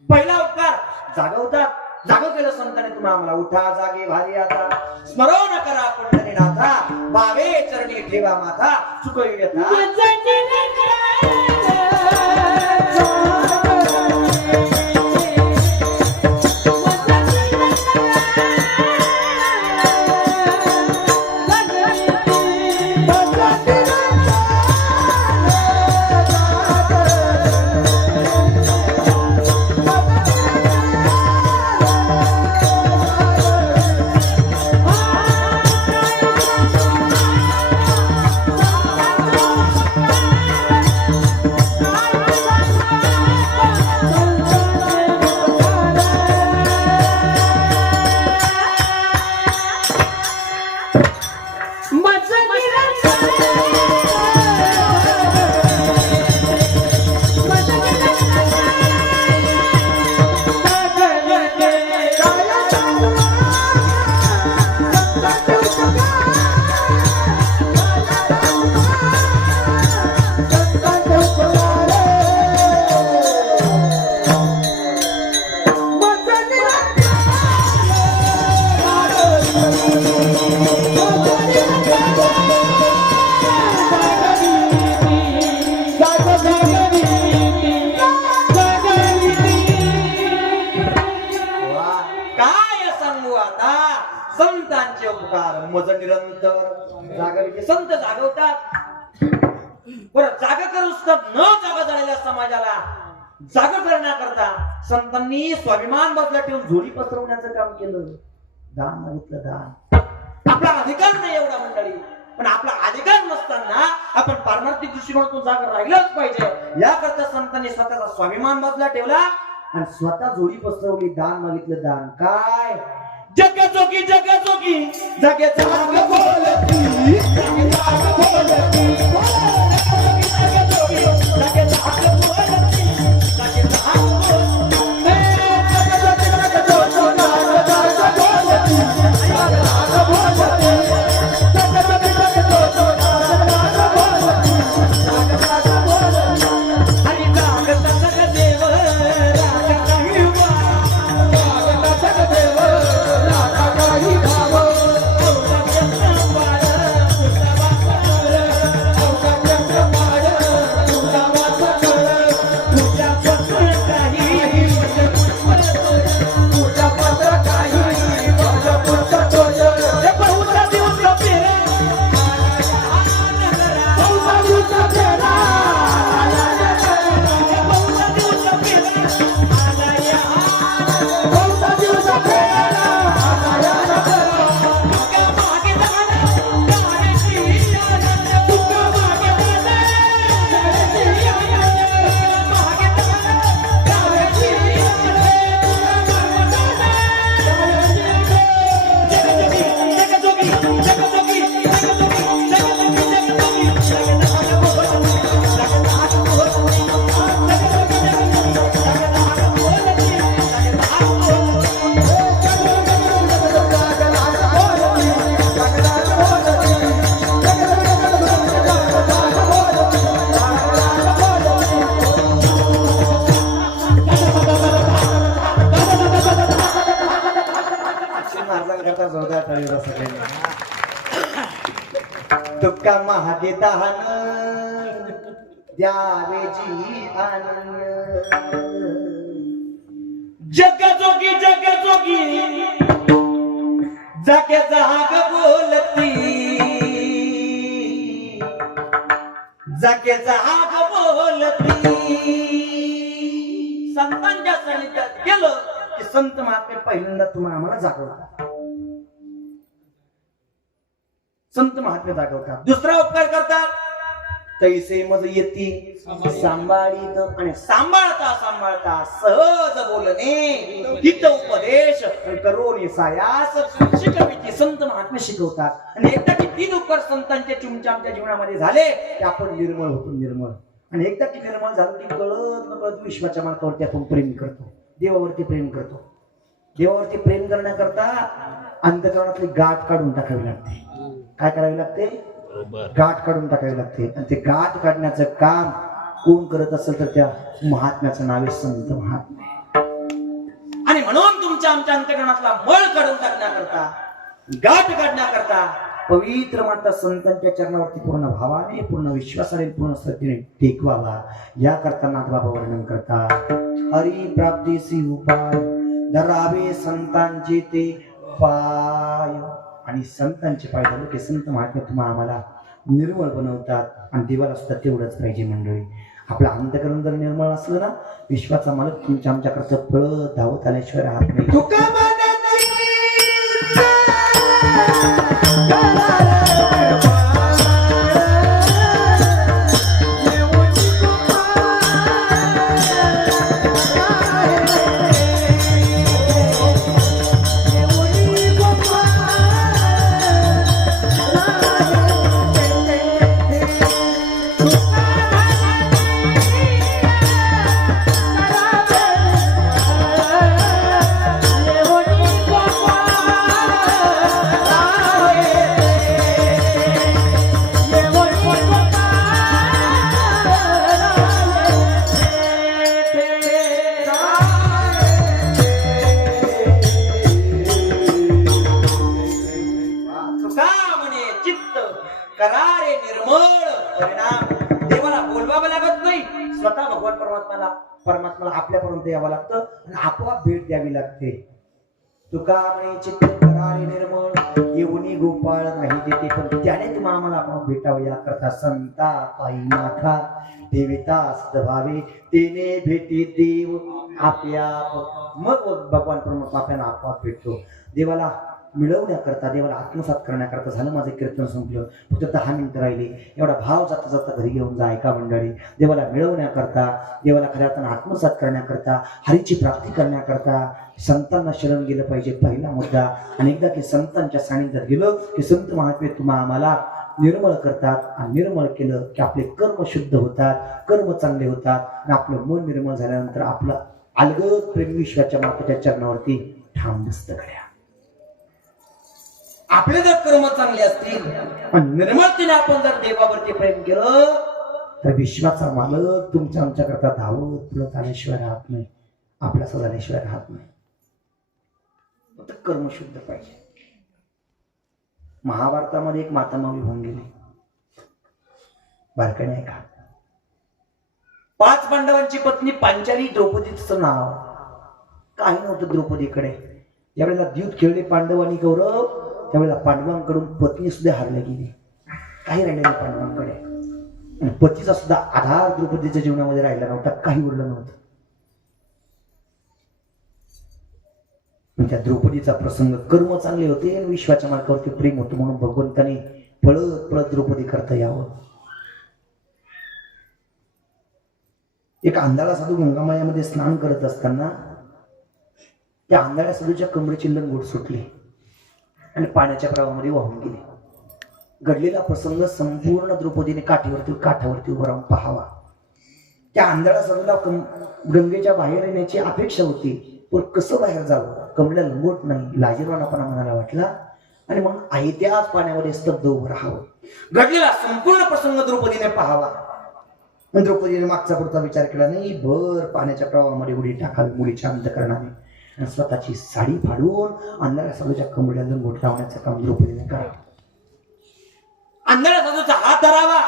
पहिला उपकार जागवतात. जागवलेलं संतांनी तुम्ही आम्हाला उठा जागे भारी आता स्मरण करा पुंडरीनाथा भावे चरणी ठेवा माथा चुकवी व्यथा संतांचे उपकार मज निरंतर जागविते संत जागवतात. बरं जाग करूच तर न जागा झालेल्या समाजाला जाग करण्याकरता संतांनी स्वाभिमान बाजूला ठेवून झोळी पसरवण्याचं काम केलं. दान मागितलं दान. आपला अधिकार नाही एवढा मंडळी पण आपला अधिकार नसताना आपण पारमार्थिक दृष्टिकोनातून जागा राहिलाच पाहिजे. याकरता संतांनी स्वतःचा स्वाभिमान बाजूला ठेवला आणि स्वतः झोळी पसरवली. दान मागितलं दान. काय जगजोगी जगजोगी जगे जाग बोलती जगे जाग बोलती जगजोगी जगे जाग बोलती जगे जाग तुका महागे दहान द्यावे जी आनंद जगजोगी जगजोगी जागे जाग बोलती जागे जाग बोलती. संतांच्या सानिध्यात गेलो की संत महात्मे पहिल्यांदा तुम्हाला आम्हाला जागवतात. संत महात्मे जागवतात. दुसरा उपकार करतात, तैसे मज येती सांभाळीत, आणि सांभाळता सांभाळता सहज बोलणे, हित उपदेश करून सायास शिकविती. संत महात्मे शिकवतात. आणि एकदा की 3 उपकार संतांचे तुमच्या आमच्या जीवनामध्ये झाले की आपण निर्मळ होतो, निर्मळ. आणि एकदा की निर्मळ झालं की कळत नकळत विश्वाच्या मार्गावरती आपण प्रेम करतो, देवावरती प्रेम करतो. देवावरती प्रेम करण्याकरता अंतःकरणातली गाठ काढून टाकावी लागते. काय करावी लागते? गाठ काढून टाकावी लागते. आणि ते गाठ काढण्याचं काम कोण करत असेल तर त्या महात्म्याचं नाव आहे संत महात्मे. आणि म्हणून तुमच्या आमच्या अंतःकरणातला मळ काढून टाकण्याकरता, गाठ काढण्याकरता पवित्र माता संतांच्या चरणावरती पूर्ण भावाने, पूर्ण विश्वासाने, पूर्ण श्रद्धेने टेकवावा. या करता नाथबाबा वर्णन करतात, हरी प्राप्तीसी उपाय धरावे संतांचे ते पाय. आणि संतांचे पाय झाले की संत महात्मे तुम्हाला आम्हाला निर्मळ बनवतात. आणि देवाला सुद्धा तेवढंच पाहिजे मंडळी. आपलं अंतःकरण जर निर्मळ असलं ना, विश्वाचा मालक तुमच्या आमच्याकडचं पळत धावत आल्याशिवाय राहत नाही. तुका करारे निर्मळ परिणाम. देवाला बोलवावं लागत नाही, स्वतः भगवान परमात्म्याला आपल्यापर्यंत यावं लागतं आणि आपोआप भेट द्यावी लागते. तुका म्हणे चित्त करारे निर्मळ येऊनी गोपाळ नाही देते, पण त्याने तुम्हाला आम्हाला आपण भेटावं. या करता संता पायी नाथा देविता सद्भावे तेने भेटी देव आपोआप. मग भगवान परमात्मा आपल्याला आपोआप भेटतो. देवाला मिळवण्याकरता, देवाला आत्मसात करण्याकरता झालं माझं कीर्तन संपलं, फक्त 10 मिनिटं राहिली. एवढा भाव जाता जाता घरी घेऊन जा ऐका मंडळी. देवाला मिळवण्याकरता, देवाला खऱ्या अर्थानं आत्मसात करण्याकरता, हरीची प्राप्ती करण्याकरता संतांना शरण गेलं पाहिजे, पहिला मुद्दा. आणि एकदा की संतांच्या सानिध्यात गेलं की संत महात्मे तुम्हा आम्हाला निर्मळ करतात. आणि निर्मळ केलं की आपले कर्म शुद्ध होतात, कर्म चांगले होतात. आणि आपलं मन निर्मळ झाल्यानंतर आपलं अलगद प्रेम विश्वाच्या मातेच्या चरणावरती ठाम बसतं. खऱ्या आपले जर कर्म चांगले असतील आणि निर्मळतेने आपण जर देवावरती प्रेम केलं तर विश्वाचा मालक तुमच्या आमच्याकरता धावत पुढत आल्याशिवाय राहत नाही, आपल्यास झाल्याशिवाय राहत नाही. फक्त कर्म शुद्ध पाहिजे. महाभारतामध्ये एक मातामावी होऊन गेली, बारकाणे आहे का? 5 पांडवांची पत्नी पांचाली, द्रौपदीचं नाव. काही नव्हतं द्रौपदीकडे. यावेळेला द्यूत खेळले पांडव आणि कौरव, त्यावेळेला पांडवांकडून पत्नी सुद्धा हारली गेली, काही राहिलं नाही पांडवांकडे. आणि पतीचा सुद्धा आधार द्रौपदीच्या जीवनामध्ये राहिला नव्हता, काही उरलं नव्हतं. त्या द्रौपदीचा प्रसंग, कर्म चांगले होते आणि विश्वाच्या मार्गावरती प्रेम होतं, म्हणून भगवंताने पळत पळत द्रौपदी करता यावं. एक अंधाळा साधू गंगामायामध्ये स्नान करत असताना त्या अंधाळ्या साधूच्या कमरेची लंगोट सुटली आणि पाण्याच्या प्रवाहामध्ये वाहून गेली. घडलेला प्रसंग संपूर्ण द्रौपदीने काठावरती उभं राहून पाहावा. त्या अंधाळ्या साधूला गंगेच्या बाहेर येण्याची अपेक्षा होती, पण कसं बाहेर जावं, कमरेला लंगोट नाही. लाजीरवाणापणा मनाला वाटला आणि मग आहे त्याच पाण्यामध्ये स्तब्ध उभं राहावं. घडलेला संपूर्ण प्रसंग द्रौपदीने पाहावा. द्रौपदीने मागचा पुढचा विचार केला नाही, भर पाण्याच्या प्रवाहामध्ये उडी टाकावी मुलीच्या अंतःकरणाने आणि स्वतःची साडी फाडून अंधाऱ्या साधूच्या कमरेला लंगोट लावण्याचं काम द्रौपदीने करावं. अंधाऱ्या साधूचा हात धरावा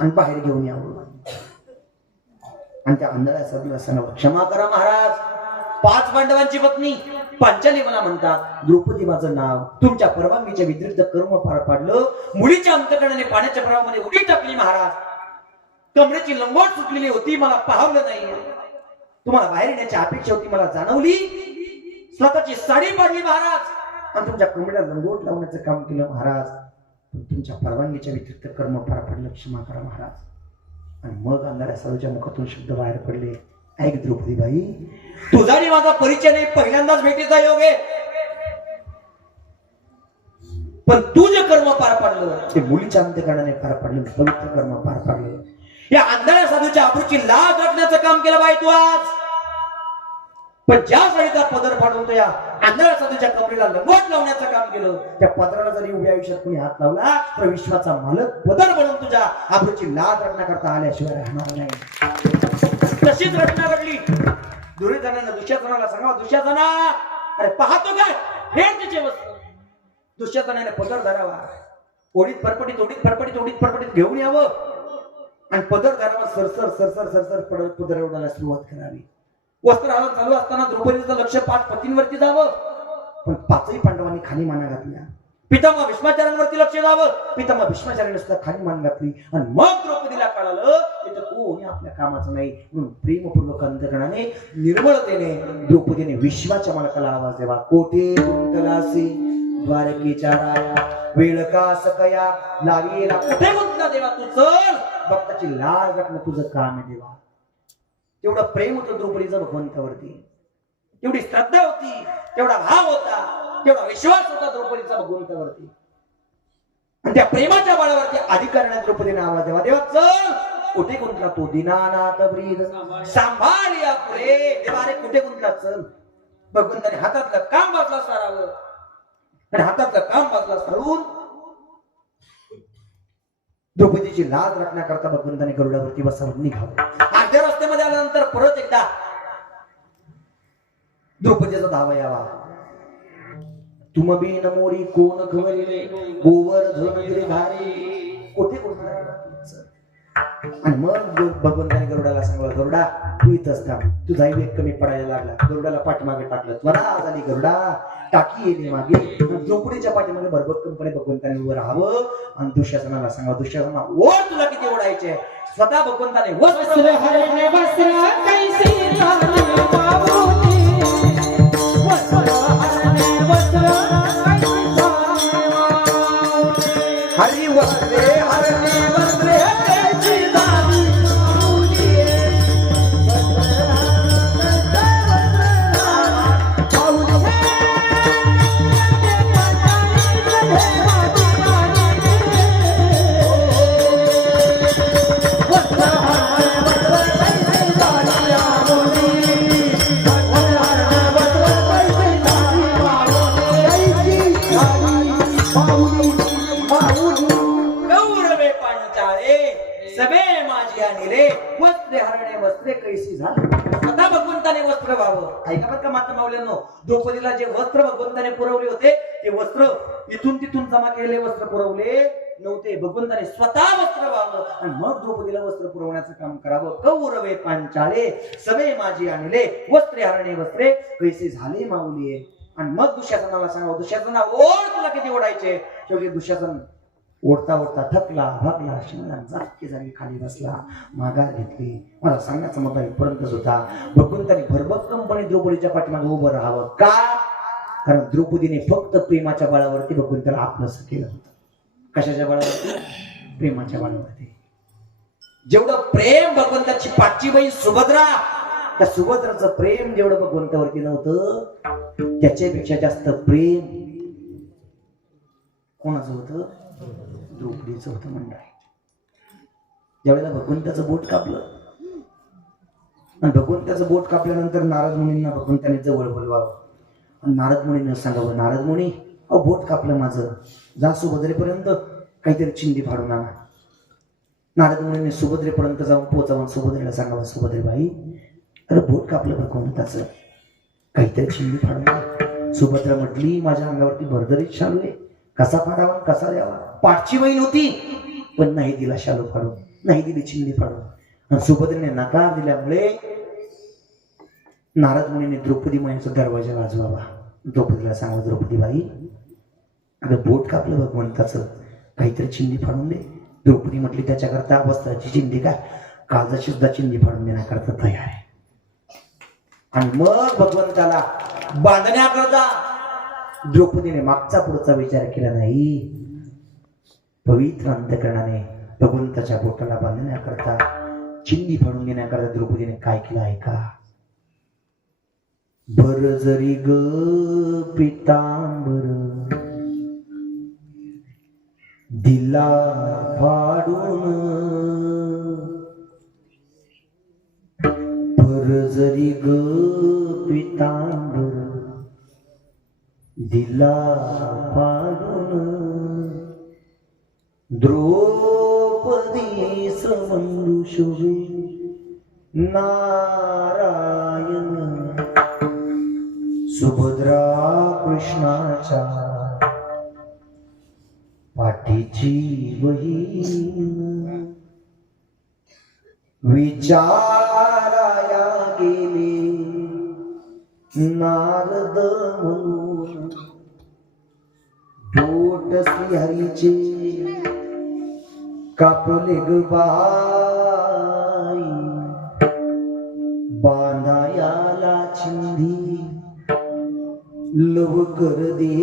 आणि बाहेर घेऊन यावं. आणि त्या अंधाऱ्या साधूला सांगावं, क्षमा करा महाराज, 5 पांडवांची पत्नी पांचाली मला म्हणतात, द्रौपदी माझं नाव, तुमच्या परवानगीच्या विरुद्ध कर्म पार पाडलं, मुलीच्या अंतःकरणाने पाण्याच्या प्रवाहामध्ये उडी टाकली महाराज, कमरेची लंगोट सुटलेली होती, मला पाहवलं नाही, तुम्हाला बाहेर येण्याची अपेक्षा होती, मला जाणवली, स्वतःची साडी पाडली महाराज आणि तुमच्या कमरेला लंगोट लावण्याचं काम केलं महाराज. पण तुमच्या परवानगीच्या व्यतिरिक्त कर्म पार पडलं, क्षमा करा महाराज. आणि मग अंधाऱ्या साधूच्या मुखातून शब्द बाहेर पडले, ऐक द्रौपदीबाई, तुझा आणि माझा परिचय नाही, पहिल्यांदाच भेटीचा योग आहे. पण तू जे कर्म पार पाडलं ते मुलीच्या अंत्यकरणाने पार पडलं, पवित्र कर्म पार पाडलं. या अंधाऱ्या साधूच्या आबरूची लाज राखण्याचं काम केलं बाई तू आज. पण ज्या साडीचा पदर फाडून तो या अंधाऱ्या साधूच्या कमरेला लंगोट लावण्याचं काम केलं, त्या पदराला जरी उभ्या आयुष्यात कोणी हात लावला तर विश्वाचा मालक पदर बनून तुझ्या आबरूची लाज राखण्याकरता आल्याशिवाय राहणार नाही. तशीच घटना घडली. दुर्योधनानं दुःशासनाला सांगा, दुःशासना, अरे पाहतो काय, फेड तिचे वस्त्र. दुःशासनाने पदर धरावा, ओढीत फरफटीत घेऊन यावं आणि पदर धरावा, सरसर पडत पदर ओढायला सुरुवात करावी. वस्त्र हरण चालू असताना द्रौपदीचं लक्ष 5 पतींवरती जावं, पण 5ही पांडवांनी खाली माना घातल्या. पितामह भीष्माचार्यांवरती लक्ष जावं, पितामह भीष्माचार्याने सुद्धा खाली मान घातली. आणि मग द्रौपदीला कळालं इथं कोणी आपल्या कामाचं नाही, म्हणून प्रेमपूर्वक अंतकरणाने निर्मळतेने द्रौपदीने विश्वाच्या मालकाला आवाज द्यावा, कोठे गुंतलासी द्वारकेच्या राया, वेळ का सकया लावीला, कुठे गुंतला देवा तू, चल, भक्ताची लाज राखणं तुझं काम आहे देवा. तेवढं प्रेम होतं द्रौपदीचं भगवंतावरती, तेवढी श्रद्धा होती, तेवढा भाव होता, तेवढा विश्वास होता द्रौपदीचा भगवंतावरती. आणि त्या प्रेमाच्या बळावरती अधिकाऱ्याने द्रौपदीने आवाज द्यावा, देवा चल, कुठे गुंतला तो दीनानाथ ब्रीद सांभाळ या पुढे, देवा रे कुठे गुंतला, चल. भगवंताने हातातलं काम बाजला सारावं आणि हातातलं काम बाजला सारून द्रौपदीची लाज राखण्याकरता भगवंताने गरुडावरती बसावून निघावं. अर्ध्या रस्त्यामध्ये आल्यानंतर परत एकदा द्रौपदीचा धावा यावा, तुम बिन मोरी कोण खवरिले, गोवर्धन गिरिधारी, कुठे गुंतला. आणि मग भगवंताने गरुडाला सांगितलं, गरुडा तू इथंच थांब, तुझा वेग कमी पडायला लागला. गरुडाला पाठीमागे टाकलं, त्वरा झाली गरुडा, टाकी येणे मागे. द्रौपदीच्या पाठीमागे भरभक्कमपणे भगवंताने उभं राहावं आणि दुःशासनाला सांगा, दुःशासना ओढ तुला किती ओढायचे. स्वतः भगवंताने वस्त्र हरणे वस्त्र कैसी लाली बाबूजी, वस्त्र हरणे वस्त्र कैसी लाली बाबूजी, हरी वस्त्रे हरणे वस्त्रे कैसी लाली बाबूजी, स्वतः भगवंताने वस्त्र व्हावं. ऐका बरं का माता माऊल्यांनो, द्रौपदीला जे वस्त्र भगवंताने पुरवले होते ते वस्त्र इथून तिथून जमा केलेले वस्त्र पुरवले नव्हते. भगवंताने स्वतः वस्त्र व्हावं आणि मग द्रौपदीला वस्त्र पुरवण्याचं काम करावं. कौरवे पांचाले सवे माझी आणले, वस्त्रे हरणे वस्त्रे कैसे झाले माऊली. आणि मग दुःशासनाला सांगावं, दुःशासना ओढ तुला किती ओढायचे. शेवटी दुःशासन ओढता ओढता थकला भागला, जातकी जागी खाली बसला, माघार घेतली. मला सांगण्याचा मुद्दा इथपर्यंतच होता. भगवंताने भरभक्कमपणे द्रौपदीच्या पाठीमागे उभं राहावं. का? कारण द्रौपदीने फक्त प्रेमाच्या बळावरती भगवंताला आपलंसं केलं होतं. कशाच्या बळावरती? प्रेमाच्या बळावरती. जेवढं प्रेम भगवंताची पाचवी बहीण सुभद्रा, त्या सुभद्राचं प्रेम जेवढं भगवंतावरती नव्हतं त्याच्यापेक्षा जास्त प्रेम कोणाचं होतं? द्रौपदीचं होतं. मंडळ ज्यावेळेला भगवंताचं बोट कापलं आणि भगवंताचं बोट कापल्यानंतर नारद मुनींना भगवंताने जवळ बोलवावं आणि नारद मुनींना सांगावं, नारद मुनी अहो बोट कापलं माझं, जा सुभद्रेपर्यंत काहीतरी चिंधी फाडून आणा. नारद मुनींनी सुभद्रेपर्यंत जाऊन पोचावं, सुभद्रेला सांगावं, सुभद्रेबाई अरे बोट कापलं भगवंताचं, काहीतरी चिंधी फाडून आणा. सुभद्रा म्हटली, माझ्या अंगावरती भरदरीत शालू आहे, कसा फाडावा कसा द्यावा. पाठची बहीण होती पण नाही दिला शालू फाडून, नाही दिली चिंधी फाडून. आणि सुभद्रेने नकार दिल्यामुळे नारद मुनीने द्रौपदी माईचा दरवाजा वाजवावा. द्रौपदीला सांगा, द्रौपदीबाई अगं बोट कापलं भगवंताचं, काहीतरी चिंधी फाडून दे. द्रौपदी म्हटली, त्याच्याकरता वस्त्राची चिंधी का, काळजाची सुद्धा चिंधी फाडून देण्याकरता तयार आहे. आणि मग भगवंताला बांधण्याकरता द्रौपदीने मागचा पुढचा विचार केला नाही. पवित्र अंतकरणाने भगवंताच्या बोटाला बांधण्याकरता, चिंदी फाडून घेण्याकरता द्रौपदीने काय केलं ऐका. बर जरी ग पितांबर दिला फाडून, बर जरी ग पितांबर दिला फाडून, द्रौपदी समंदू शोभे नारायण, सुभद्रा कृष्णाच्या पाठीची बहीण, विचाराया गेले नारद म्हणून, बोट श्रीहरीचे कापले ग बाई, बांधायाला चिंधी लवकर दे,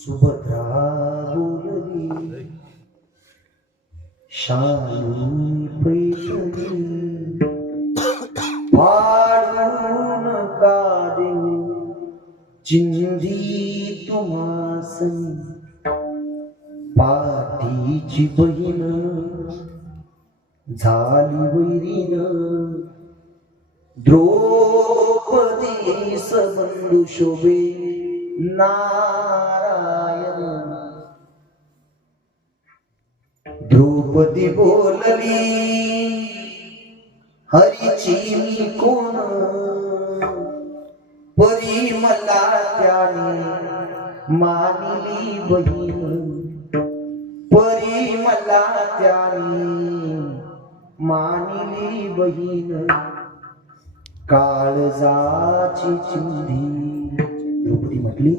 सुभद्रा बोलली शालू पैठणी, फाडून का देऊ चिंधी तुम्हासनी, पाठीची बहीण झाली वैरीण, द्रौपदी सबंधू शोभे नारायण. द्रौपदी बोलली हरीची मी कोण, परी मला त्याने मानिली बहीण, परी मला त्याने मानिली बहीण, काळजाची चिंधी. द्रौपदी म्हटली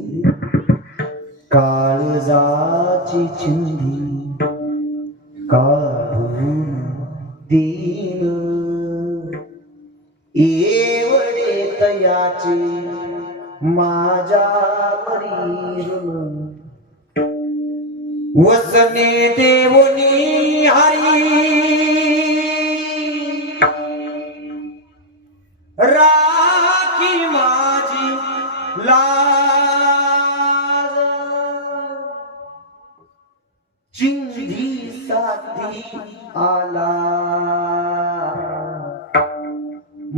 काळजाची चिंधी काढून देईन, एवढे तयाचे माझ्या वरील, वसने देवनी हरी राखी माझी लाज, चिंधी साठी आला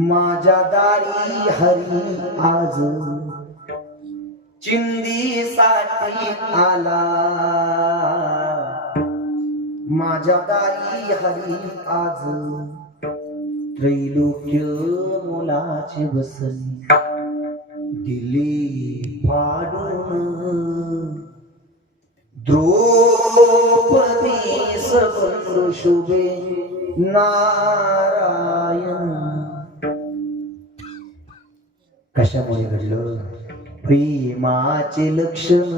माझ्या दारी हरी आज, चिंदी साठी आला माझ्या दारी हरी आज, त्रैलोक्य मुलाचे बसली दिली फाडून, द्रौपदी सबंधू शोभे नारायण. कशामुळे घडलं प्रेमाचे लक्षण,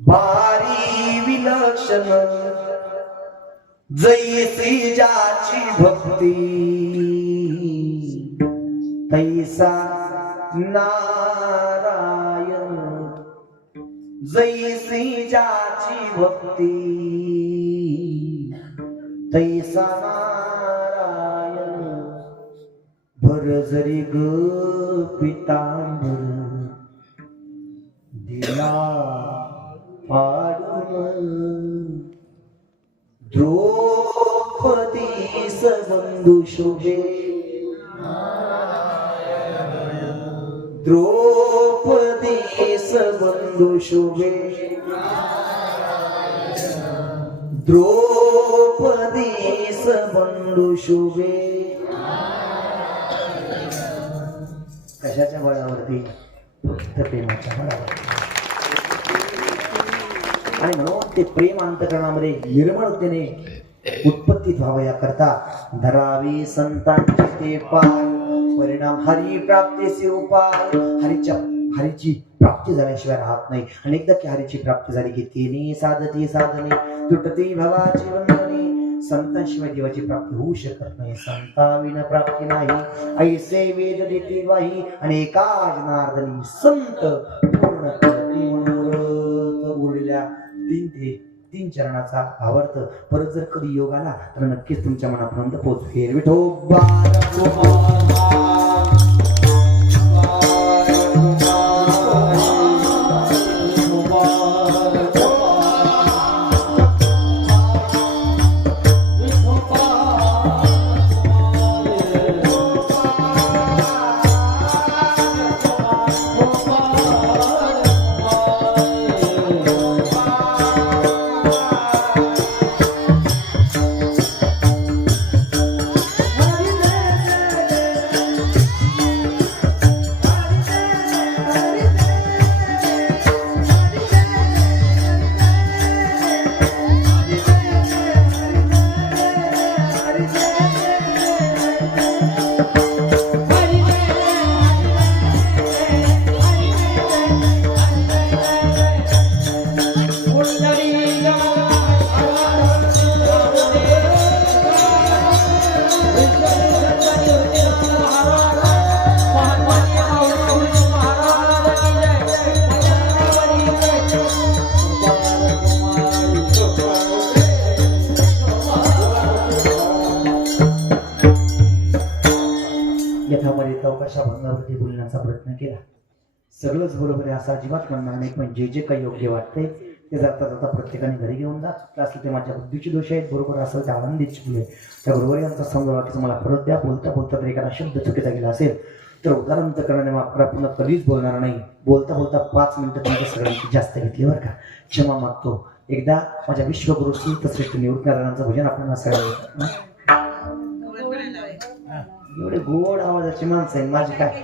भारी विलक्षण, जैसी ज्याची भक्ती तैसा नारायण, जैसी ज्याची भक्ती तैसा नारायण. भर जरी ग पितांबर दिला फाडून, द्रौपदी सबंधू शोभे, द्रौपदी सबंधू शोभे, द्रौपदी सबंधू शोभे. कशाच्या बळावरती? फक्त प्रेमाच्या बळावरती. आणि म्हणून ते प्रेम अंतकरणामध्ये निर्मळतेने उत्पत्ती व्हावं याकरता धरावे संतांचे ते पाय, परिणाम हरी प्राप्तीचे उपाय. हरीची प्राप्ती झाल्याशिवाय राहत नाही. आणि एकदा की हरीची प्राप्ती झाली की तेने साधती साधने, तुटती भवाची बंधने. संतांशिवाय देवाची प्राप्ती होऊ शकत नाही. संताविना प्राप्ती नाही, ऐसे वेद देते वाही. आणि एका जनार्दनी संत पूर्ण करती बोलल्या 3 चरणाचा भावार्थ परत जर कधी योग आला तर नक्कीच तुमच्या मनापर्यंत पोहोचवेल. यथामर्यादा अवकाशा भंगावरती बोलण्याचा प्रयत्न केला. सगळंच बरोबर आहे असं अजिबात म्हणणार नाही, पण जे जे काही योग्य वाटते ते जाता जाता प्रत्येकाने घरी घेऊन जा. असलं ते माझ्या बुद्धीची दोष आहेत, बरोबर असेल त्या आनंदीची फुले त्याबरोबर यांचा समजा वाक्याचं मला परत द्या. बोलता बोलता तर एखादा शब्द चुकीचा गेला असेल तर उदाहरण करण्याने माफ करा, पुन्हा कधीच बोलणार नाही. बोलता बोलता 5 मिनिटं तुमच्या सगळ्यांची जास्त घेतली बरं का, क्षमा मागतो. एकदा माझ्या विश्वगुरु श्रीत निवृत्त नारायणांचं भजन आपल्याला सगळ्यांना. एवढे गोड आवाजाची माणसं आहे माझी काय.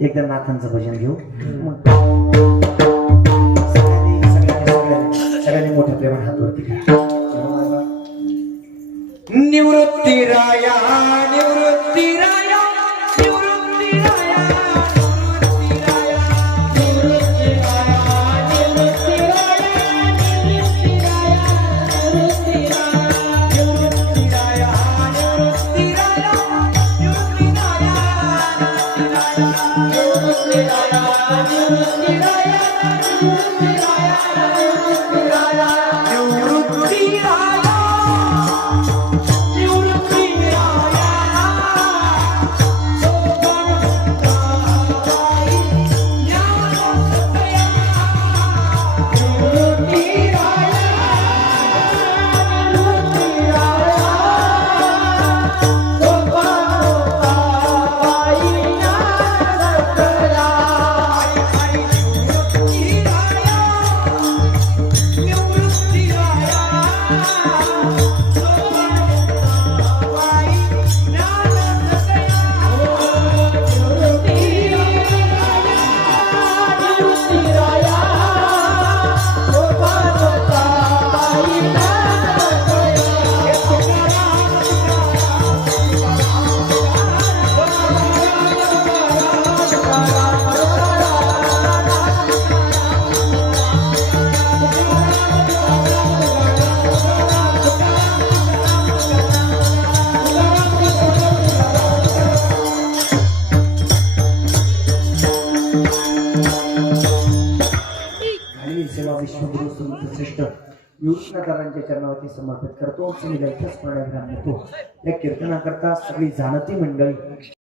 एकदा नाथांचं भजन घेऊ. सगळ्यांनी मोठ्या प्रेमाने हात वरती करा. निवृत्ती राया निवृत्ती राया निवृत्ती राया विश्वगुरु श्रेष्ठ युष्णकारांच्या चरणावरती समर्पित करतो. या कीर्तनाकरता सगळी जाणती मंडळी